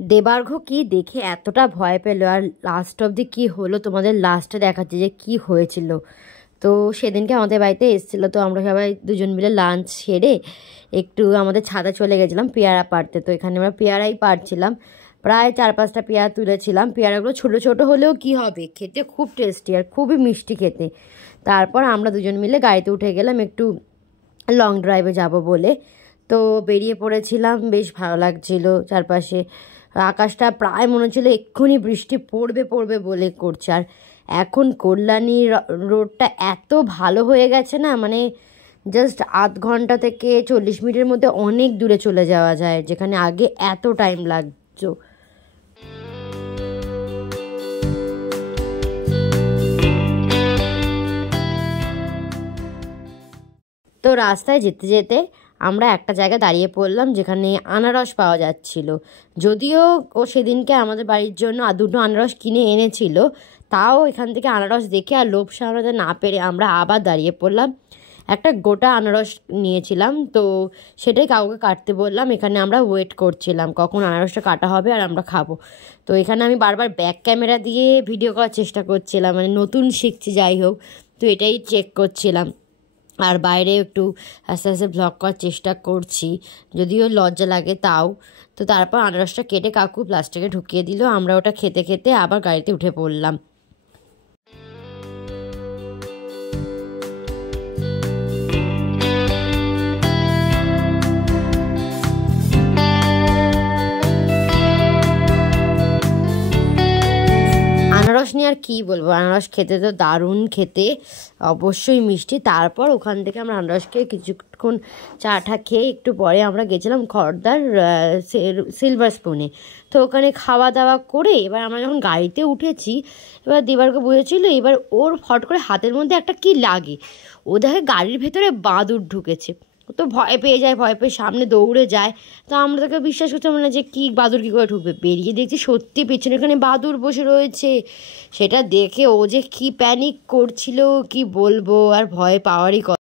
দেবার্ঘ কি দেখে এতটা ভয় পেলো, আর লাস্ট অবধি কি হলো তোমাদের লাস্টে দেখাচ্ছে যে কি হয়েছিল। তো সেদিনকে আমাদের বাড়িতে এসেছিলো, তো আমরা সবাই দুজন মিলে লাঞ্চ সেরে একটু আমাদের ছাদে চলে গেছিলাম পেয়ারা পাড়তে। তো এখানে আমরা পেয়ারাই পাড়ছিলাম, প্রায় 4-5টা পেয়ারা তুলেছিলাম। পেয়ারাগুলো ছোটো ছোটো হলেও কি হবে, খেতে খুব টেস্টি আর খুবই মিষ্টি খেতে। তারপর আমরা দুজন মিলে গাড়িতে উঠে গেলাম একটু লং ড্রাইভে যাব বলে। তো বেরিয়ে পড়েছিলাম, বেশ ভালো লাগছিল চারপাশে। আকাশটা প্রায় মনে হচ্ছিল এক্ষুনি বৃষ্টি পড়বে পড়বে বলে করছে। আর এখন কল্যাণী রোডটা এত ভালো হয়ে গেছে না, মানে জাস্ট আধ ঘন্টা থেকে 40 মিনিটের মধ্যে অনেক দূরে চলে যাওয়া যায়, যেখানে আগে এত টাইম লাগতো। তো রাস্তায় যেতে যেতে আমরা একটা জায়গায় দাঁড়িয়ে পড়লাম যেখানে আনারস পাওয়া যাচ্ছিল। যদিও ও সেদিনকে আমাদের বাড়ির জন্য 2টো আনারস কিনে এনেছিল, তাও এখান থেকে আনারস দেখে আর লোভ সামলাতে না পেরে আমরা আবার দাঁড়িয়ে পড়লাম। একটা গোটা আনারস নিয়েছিলাম, তো সেটাই কাউকে কাটতে বললাম। এখানে আমরা ওয়েট করছিলাম কখন আনারসটা কাটা হবে আর আমরা খাবো। তো এখানে আমি বারবার ব্যাক ক্যামেরা দিয়ে ভিডিও করার চেষ্টা করছিলাম, মানে নতুন শিখছি যাই হোক, তো এটাই চেক করছিলাম। আর বাইরে একটু আস্তে আস্তে ব্লগ করার চেষ্টা করছি, যদিও লজ্জা লাগে তাও। তো তারপর আনারসটা কেটে কাকু প্লাস্টিকে ঢুকিয়ে দিল, আমরা ওটা খেতে খেতে আবার গাড়িতে উঠে পড়লাম। আনারস নিয়ে আর কী বলবো, আনারস খেতে তো দারুণ খেতে, অবশ্যই মিষ্টি। তারপর ওখান থেকে আমরা আনারস খেয়ে কিছুক্ষণ চা টা খেয়ে একটু পরে আমরা গেছিলাম খড়দার সিলভার স্পুনে। তো ওখানে খাওয়া দাওয়া করে এবার আমরা যখন গাড়িতে উঠেছি, এবার দেবারকে বুঝেছিল, এবার ওর ফট করে হাতের মধ্যে একটা কি লাগে, ও দেখে গাড়ির ভেতরে বাদুড় ঢুকেছে। তো ভয় পেয়ে যায়, ভয় পেয়ে সামনে দৌড়ে যায়। তো আমরা তাকে বিশ্বাস করছিলাম না যে কী বাদুড় কী করে ঢুকবে, বেরিয়ে দেখছি সত্যি পেছনে এখানে বাদুড় বসে রয়েছে। সেটা দেখে ও যে কী প্যানিক করছিল কি বলবো, আর ভয় পাওয়ারই কথা।